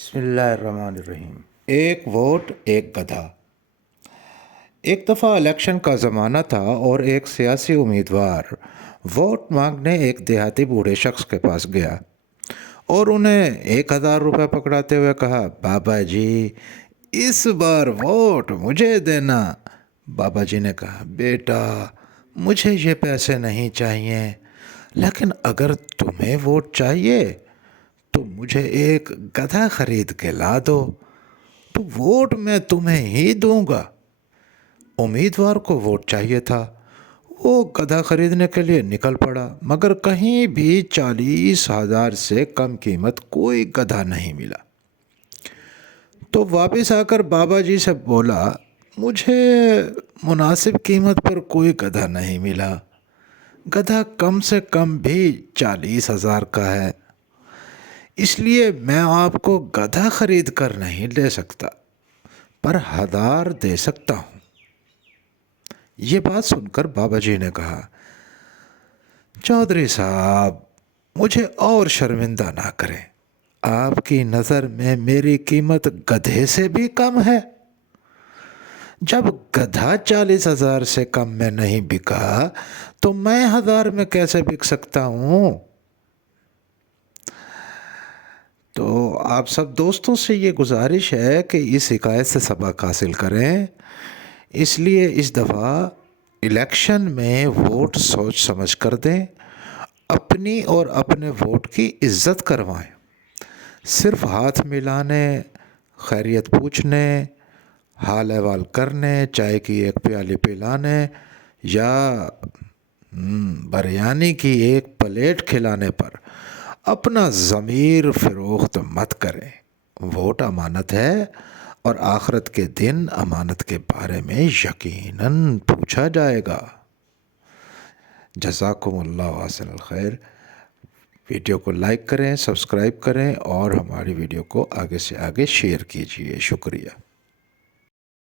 بسم اللہ الرحمن الرحیم۔ ایک ووٹ ایک گدھا۔ ایک دفعہ الیکشن کا زمانہ تھا اور ایک سیاسی امیدوار ووٹ مانگنے ایک دیہاتی بوڑھے شخص کے پاس گیا اور انہیں 1000 روپے پکڑاتے ہوئے کہا، بابا جی اس بار ووٹ مجھے دینا۔ بابا جی نے کہا، بیٹا مجھے یہ پیسے نہیں چاہیے، لیکن اگر تمہیں ووٹ چاہیے تو مجھے ایک گدھا خرید کے لا دو، تو ووٹ میں تمہیں ہی دوں گا۔ امیدوار کو ووٹ چاہیے تھا، وہ گدھا خریدنے کے لیے نکل پڑا، مگر کہیں بھی 40,000 سے کم قیمت کوئی گدھا نہیں ملا۔ تو واپس آ کر بابا جی سے بولا، مجھے مناسب قیمت پر کوئی گدھا نہیں ملا، گدھا کم سے کم بھی 40,000 کا ہے، اس لیے میں آپ کو گدھا خرید کر نہیں دے سکتا، پر 1000 دے سکتا ہوں۔ یہ بات سن کر بابا جی نے کہا، چودھری صاحب مجھے اور شرمندہ نہ کریں، آپ کی نظر میں میری قیمت گدھے سے بھی کم ہے۔ جب گدھا 40,000 سے کم میں نہیں بکا تو میں 1000 میں کیسے بک سکتا ہوں؟ تو آپ سب دوستوں سے یہ گزارش ہے کہ اس حکایت سے سبق حاصل کریں، اس لیے اس دفعہ الیکشن میں ووٹ سوچ سمجھ کر دیں، اپنی اور اپنے ووٹ کی عزت کروائیں۔ صرف ہاتھ ملانے، خیریت پوچھنے، حال احوال کرنے، چائے کی ایک پیالی پلانے یا بریانی کی ایک پلیٹ کھلانے پر اپنا ضمیر فروخت مت کریں۔ ووٹ امانت ہے اور آخرت کے دن امانت کے بارے میں یقیناً پوچھا جائے گا۔ جزاکم اللہ احسن الخیر۔ ویڈیو کو لائک کریں، سبسکرائب کریں اور ہماری ویڈیو کو آگے سے آگے شیئر کیجیے۔ شکریہ۔